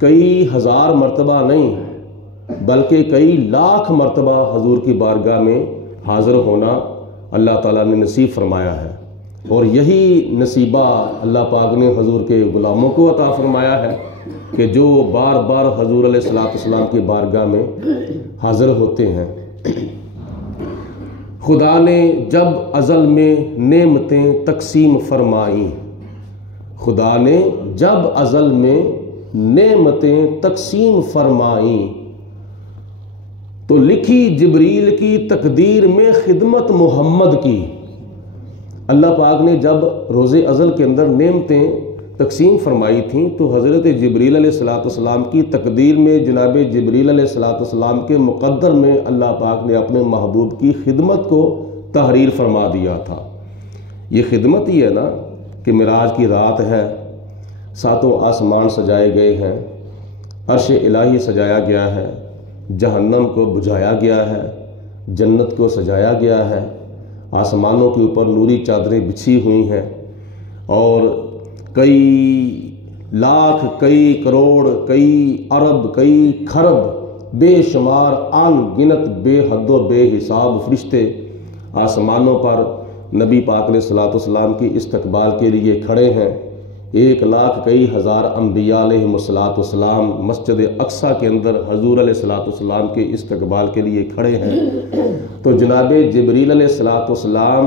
کئی ہزار مرتبہ نہیں بلکہ کئی لاکھ مرتبہ حضور کی بارگاہ میں حاضر ہونا اللہ تعالیٰ نے نصیب فرمایا ہے، اور یہی نصیبہ اللہ پاک نے حضور کے غلاموں کو عطا فرمایا ہے کہ جو بار بار حضور علیہ السلام کی بارگاہ میں حاضر ہوتے ہیں۔ خدا نے جب ازل میں نعمتیں تقسیم فرمائیں، خدا نے جب ازل میں نعمتیں تقسیم فرمائیں تو لکھی جبریل کی تقدیر میں خدمت محمد کی۔ اللہ پاک نے جب روز ازل کے اندر نعمتیں تقسیم فرمائی تھیں تو حضرت جبریل علیہ السلام کی تقدیر میں جناب جبریل علیہ السلام کے مقدر میں اللہ پاک نے اپنے محبوب کی خدمت کو تحریر فرما دیا تھا۔ یہ خدمت ہی ہے نا کہ معراج کی رات ہے، ساتوں آسمان سجائے گئے ہیں، عرش الہی سجایا گیا ہے، جہنم کو بجھایا گیا ہے، جنت کو سجایا گیا ہے، آسمانوں کے اوپر نوری چادریں بچھی ہوئی ہیں، اور کئی لاکھ، کئی کروڑ، کئی ارب، کئی کھرب، بے شمار ان گنت بے حد و بے حساب فرشتے آسمانوں پر نبی پاک علیہ السلام کی استقبال کے لیے کھڑے ہیں۔ 1,00,000 کئی ہزار انبیاء علیہ السلام مسجد اقصیٰ کے اندر حضور علیہ السلام کے استقبال کے لیے کھڑے ہیں، تو جناب جبریل علیہ السلام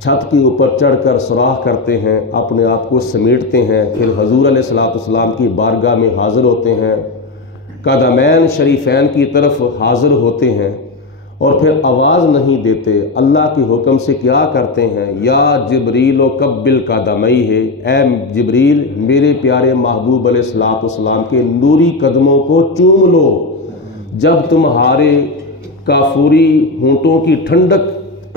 چھت کے اوپر چڑھ کر سراغ کرتے ہیں، اپنے آپ کو سمیٹتے ہیں، پھر حضور علیہ السلام کی بارگاہ میں حاضر ہوتے ہیں، قدمین شریفین کی طرف حاضر ہوتے ہیں، اور پھر آواز نہیں دیتے، اللہ کے حکم سے کیا کرتے ہیں؟ یا جبریل و قبل قدمئی ہے، اے جبریل میرے پیارے محبوب علیہ السلام کے نوری قدموں کو چوم لو۔ جب تمہارے کافوری ہونٹوں کی ٹھنڈک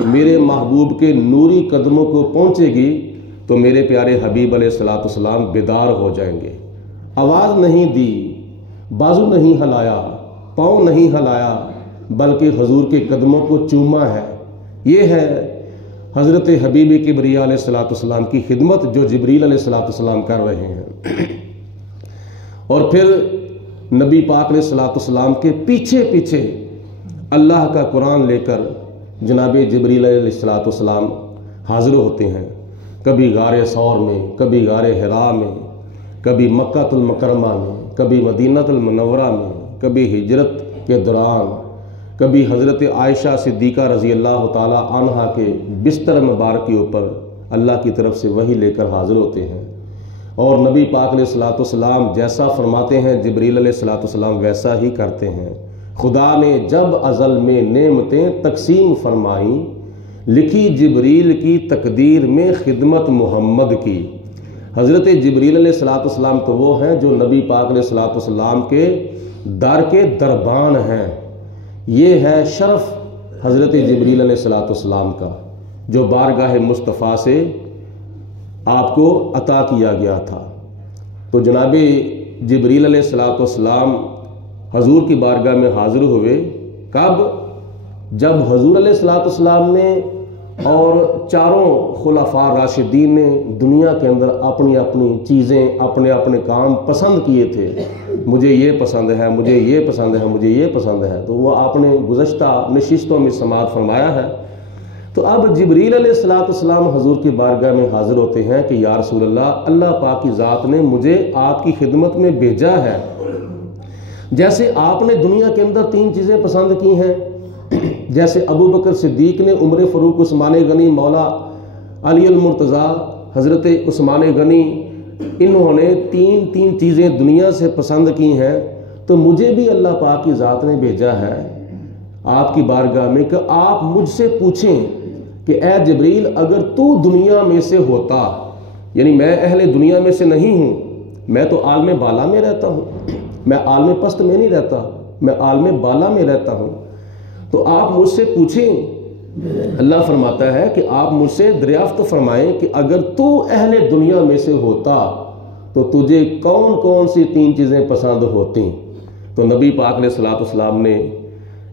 میرے محبوب کے نوری قدموں کو پہنچے گی تو میرے پیارے حبیب علیہ السلام بیدار ہو جائیں گے۔ آواز نہیں دی، بازو نہیں ہلایا، پاؤں نہیں ہلایا، بلکہ حضور کے قدموں کو چوما ہے۔ یہ ہے حضرت حبیب کبریا علیہ السلام کی خدمت جو جبریل علیہ السلام کر رہے ہیں۔ اور پھر نبی پاک علیہ السلام کے پیچھے پیچھے اللہ کا قرآن لے کر جناب جبریل علیہ السلام حاضر ہوتے ہیں، کبھی غار ثور میں، کبھی غار حرا میں، کبھی مکہ المکرمہ میں، کبھی مدینہ المنورہ میں، کبھی ہجرت کے دوران، کبھی حضرت عائشہ صدیقہ رضی اللہ تعالیٰ عنہا کے بستر مبارک کے اوپر اللہ کی طرف سے وحی لے کر حاضر ہوتے ہیں، اور نبی پاک علیہ السلام جیسا فرماتے ہیں جبریل علیہ السلام ویسا ہی کرتے ہیں۔ خدا نے جب ازل میں نعمتیں تقسیم فرمائیں، لکھی جبریل کی تقدیر میں خدمت محمد کی۔ حضرت جبریل علیہ السلام تو وہ ہیں جو نبی پاک علیہ السلام کے در کے دربان ہیں۔ یہ ہے شرف حضرت جبریل علیہ السلام کا جو بارگاہ مصطفیٰ سے آپ کو عطا کیا گیا تھا۔ تو جناب جبریل علیہ السلام حضور کی بارگاہ میں حاضر ہوئے، کب؟ جب حضور علیہ السلام نے اور چاروں خلفاء راشدین نے دنیا کے اندر اپنی اپنی چیزیں، اپنے اپنے کام پسند کیے تھے، مجھے یہ پسند ہے، مجھے یہ پسند ہے، مجھے یہ پسند ہے، تو وہ آپ نے گزشتہ نشستوں میں سماعت فرمایا ہے۔ تو اب جبریل علیہ السلام حضور کی بارگاہ میں حاضر ہوتے ہیں کہ یا رسول اللہ، اللہ پاک کی ذات نے مجھے آپ کی خدمت میں بھیجا ہے۔ جیسے آپ نے دنیا کے اندر 3 چیزیں پسند کی ہیں، جیسے ابو بکر صدیق نے عمر فاروق عثمان غنی مولا علی المرتضیٰ حضرت عثمان غنی، انہوں نے 3 چیزیں دنیا سے پسند کی ہیں، تو مجھے بھی اللہ پاک کی ذات نے بھیجا ہے آپ کی بارگاہ میں کہ آپ مجھ سے پوچھیں کہ اے جبریل، اگر تو دنیا میں سے ہوتا، یعنی میں اہل دنیا میں سے نہیں ہوں، میں تو عالم بالا میں رہتا ہوں، میں عالم پست میں نہیں رہتا، میں عالم بالا میں رہتا ہوں، تو آپ مجھ سے پوچھیں۔ اللہ فرماتا ہے کہ آپ مجھ سے دریافت فرمائیں کہ اگر تو اہل دنیا میں سے ہوتا تو تجھے کون کون سی 3 چیزیں پسند ہوتی؟ تو نبی پاک علیہ السلام نے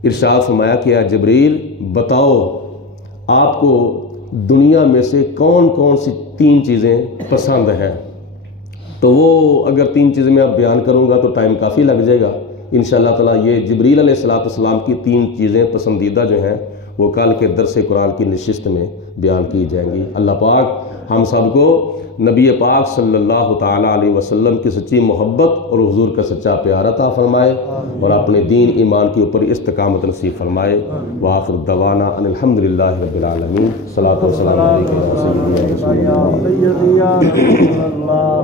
ارشاد فرمایا کہ اے جبریل، بتاؤ آپ کو دنیا میں سے کون کون سی 3 چیزیں پسند ہیں؟ تو وہ اگر 3 چیزیں میں اب بیان کروں گا تو ٹائم کافی لگ جائے گا. انشاءاللہ تعالی یہ جبریل علیہ السلام کی 3 چیزیں پسندیدہ جو ہیں وہ کل کے درس قرآن کی نشست میں بیان کی جائیں گی. اللہ پاک ہم سب کو نبی پاک صلی اللہ تعالیٰ علیہ وسلم کی سچی محبت اور حضور کا سچا پیار عطا فرمائے اور اپنے دین ایمان کے اوپر استقامت نصیب فرمائے. وآخر دعوانا ان الحمدللہ رب العالمین. صلاۃ و سلام علیکم یا سیدی یا رسول اللہ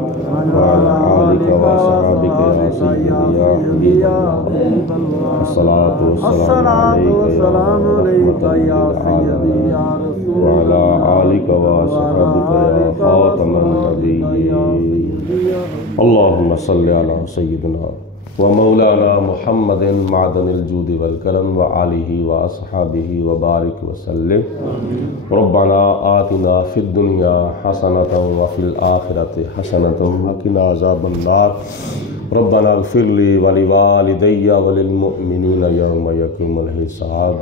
وعلی آلک و صحابک یا سیدی یا حبیب اللہ. الصلاۃ والسلام علیک یا سیدی یا رسول اللہ وعلی آلک و صحابک یا خاتم اللهم صل على سيدنا ومولانا محمد معدن الجود والكرم وآله وأصحابه وبارك وسلم. ربنا آتنا في الدنيا حسنة وفي الآخرة حسنة وقنا عذاب النار. ربنا اغفر لي ولوالدي وللمؤمنين يوم يقوم الحساب.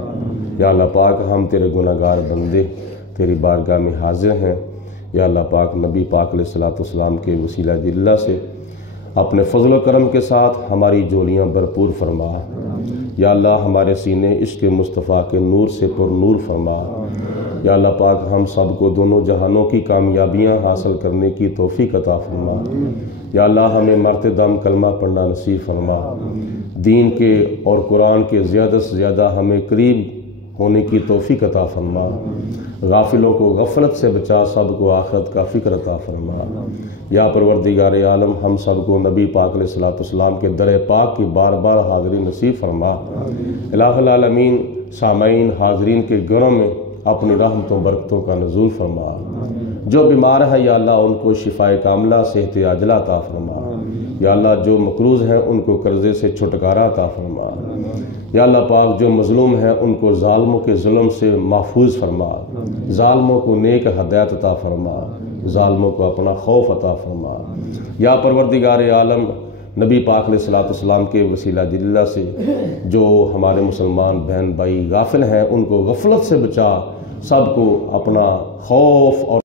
یا اللہ پاک ہم تیرے گناہ گار بندے تیری بارگاہ میں حاضر ہیں. یا اللہ پاک نبی پاک علیہ السلام کے وسیلہ دلہ سے اپنے فضل و کرم کے ساتھ ہماری جولیاں بھرپور فرما. یا اللہ ہمارے سینے عشق مصطفیٰ کے نور سے پر نور فرما. یا اللہ پاک ہم سب کو دونوں جہانوں کی کامیابیاں حاصل کرنے کی توفیق عطا فرما. یا اللہ ہمیں مرتے دم کلمہ پڑھنا نصیب فرما. دین کے اور قرآن کے زیادہ سے زیادہ ہمیں قریب ہونے کی توفیق عطا فرما. غافلوں کو غفلت سے بچا، سب کو آخرت کا فکر عطا فرما. یا پروردگار عالم ہم سب کو نبی پاک علیہ السلام کے در پاک کی بار بار حاضری نصیب فرما. الہ العالمین سامعین حاضرین کے گھروں میں اپنی رحمتوں برکتوں کا نزول فرما. جو بیمار ہے یا اللہ ان کو شفائے کاملہ صحت عاجلہ عطا فرما. یا اللہ جو مقروض ہیں ان کو قرضے سے چھٹکارا عطا فرما. یا اللہ پاک جو مظلوم ہیں ان کو ظالموں کے ظلم سے محفوظ فرما. ظالموں کو نیک ہدایت عطا فرما. ظالموں کو اپنا خوف عطا فرما. یا پروردگار عالم نبی پاک علیہ السلام کے وسیلہ دلہ سے جو ہمارے مسلمان بہن بھائی غافل ہیں ان کو غفلت سے بچا، سب کو اپنا خوف اور